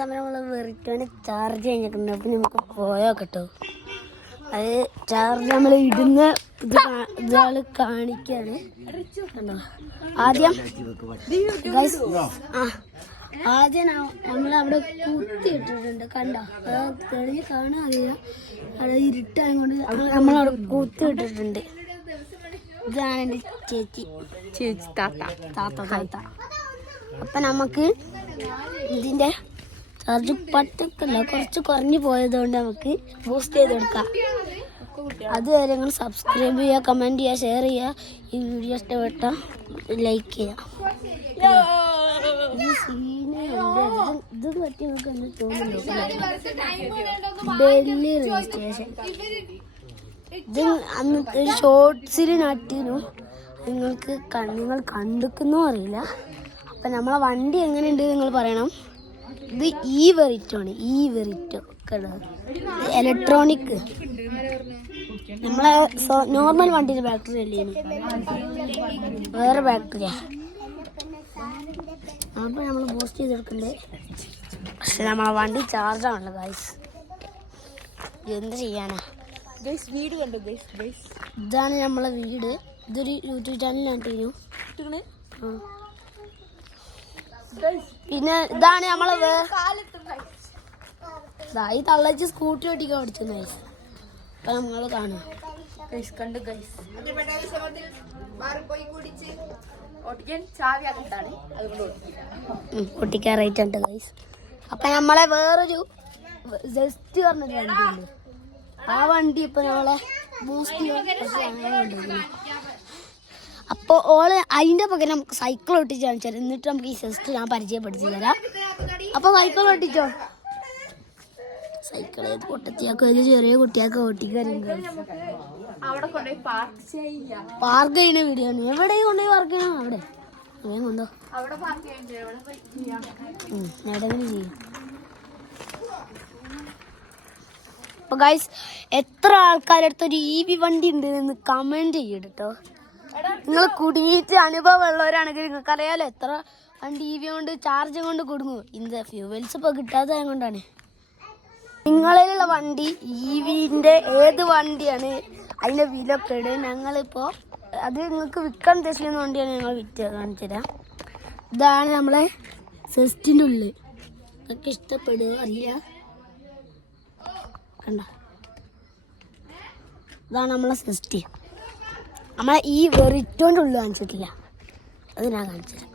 നമ്മള് വെറിട്ടാണ് ചാർജ് കഴിഞ്ഞിട്ടുണ്ട്. അപ്പം നമുക്ക് പോയോ കേട്ടോ. അത് ചാർജ് നമ്മൾ ഇടുന്ന ഇതാള് കാണിക്കാണ്. ആദ്യം ആദ്യം നമ്മളവിടെ കുത്തിയിട്ടിട്ടുണ്ട്. കണ്ടോ, തെളിഞ്ഞ് കാണാൻ അറിയില്ല. അത് ഇരുട്ടായതുകൊണ്ട് നമ്മളവിടെ കുത്തിയിട്ടിട്ടുണ്ട്. ഇതാണ് എൻ്റെ ചേച്ചി താത്ത. അപ്പം നമുക്ക് ഇതിൻ്റെ ചാർജ് പറ്റക്കല്ല, കുറച്ച് കുറഞ്ഞു പോയതുകൊണ്ട് നമുക്ക് ബൂസ്റ്റ് ചെയ്ത് കൊടുക്കാം. അതുവരെ നിങ്ങൾ സബ്സ്ക്രൈബ് ചെയ്യുക, കമൻറ്റ് ചെയ്യുക, ഷെയർ ചെയ്യുക. ഈ വീഡിയോ ഇഷ്ടപ്പെട്ട ലൈക്ക് ചെയ്യുക. ഈ സീന് ഇത് പറ്റി നമുക്ക് എന്ത് തോന്നുന്നു. ഡൽഹി റെയിൽവേ സ്റ്റേഷൻ ഇത് അന്ന് ഒരു ഷോർട്സിൽ നട്ടിനു. നിങ്ങൾ കണ്ടിക്കുന്നോ അറിയില്ല. അപ്പം നമ്മളെ വണ്ടി എങ്ങനെയുണ്ട് നിങ്ങൾ പറയണം. ഇത് ഈ വെറിറ്റോണ്, ഇലക്ട്രോണിക്. നമ്മളെ നോർമൽ വണ്ടിയുടെ ബാറ്ററി അല്ലേ, വേറെ ബാറ്ററിയാ. അപ്പോൾ നമ്മൾ ബൂസ്റ്റ് ചെയ്തെടുക്കണ്ടേ. പക്ഷെ നമ്മളെ വണ്ടി ചാർജാണല്ലോ ഗൈസ്. എന്ത് ചെയ്യാനാ. വീട് കണ്ടു. ഇതാണ് നമ്മളെ വീട്. ഇതൊരു യൂട്യൂബ് ചാനലിലാണ്. പിന്നെ ഇതാണ് നമ്മളെ ഈ തള്ളച്ച് സ്കൂട്ടി ഓടിക്കാൻ പഠിച്ചു ഗൈസ്. അപ്പൊ നമ്മള് കാണാം. ഓട്ടിക്കാറായിട്ടുണ്ട് ഗൈസ്. അപ്പൊ നമ്മളെ വേറൊരു ജസ്റ്റ് പറഞ്ഞൊരു വണ്ടിയുണ്ട്. ആ വണ്ടി ഇപ്പൊ നമ്മളെ ബൂസ്റ്റ് ചെയ്യാൻ. അപ്പോൾ ഓള് അതിൻ്റെ പകരം സൈക്കിൾ ഓട്ടിച്ച് കാണിച്ചാൽ, എന്നിട്ട് നമുക്ക് ഈ ജസ്റ്റ് ഞാൻ പരിചയപ്പെടുത്തി തരാം. അപ്പോൾ സൈക്കിൾ ഓട്ടിച്ചോ. സൈക്കിൾ ഏത് പൊട്ടത്തിയാക്കും, ഏത് ചെറിയ കുട്ടിയാക്കും ഓട്ടിക്കാറുണ്ട്. പാർക്ക് ചെയ്യുന്ന വീഡിയോ ആണ്. എവിടെ കൊണ്ടുപോയി പാർക്ക് ചെയ്യണം? അവിടെ കൊണ്ടോ എവിടെയെങ്കിലും ചെയ്യും. അപ്പോൾ ഗൈസ്, എത്ര ആൾക്കാരടുത്ത് ഒരു EV വണ്ടി ഉണ്ട് എന്ന് കമൻറ്റ് ചെയ്യും കേട്ടോ. നിങ്ങൾ കുടുങ്ങിയിട്ട് അനുഭവം ഉള്ളവരാണെങ്കിൽ നിങ്ങൾക്ക് അറിയാലോ എത്ര വണ്ടി EV കൊണ്ട് ചാർജ് കൊണ്ട് കൊടുങ്ങും. ഇന്ന് ഫ്യൂവൽസ് ഇപ്പോൾ കിട്ടാത്തത് കൊണ്ടാണ്. നിങ്ങളിലുള്ള വണ്ടി EVൻ്റെ ഏത് വണ്ടിയാണ്, അതിൻ്റെ വില പെടുക. ഞങ്ങളിപ്പോൾ അത് നിങ്ങൾക്ക് വിൽക്കാൻ ഉദ്ദേശിക്കുന്ന വണ്ടിയാണ് ഞങ്ങൾ കാണിച്ചു തരാം. ഇതാണ് നമ്മളെ സെസ്റ്റിൻ്റെ ഉള്ളിൽ. നിങ്ങൾക്ക് ഇഷ്ടപ്പെടുക അറിയില്ല. കണ്ട, ഇതാണ് നമ്മളെ സെസ്റ്റ്. നമ്മളെ ഈ വെറിറ്റോൻ്റെ ഉള്ളിൽ കാണിച്ചിട്ടില്ല, അത് ഞാൻ കാണിച്ചു തരാം.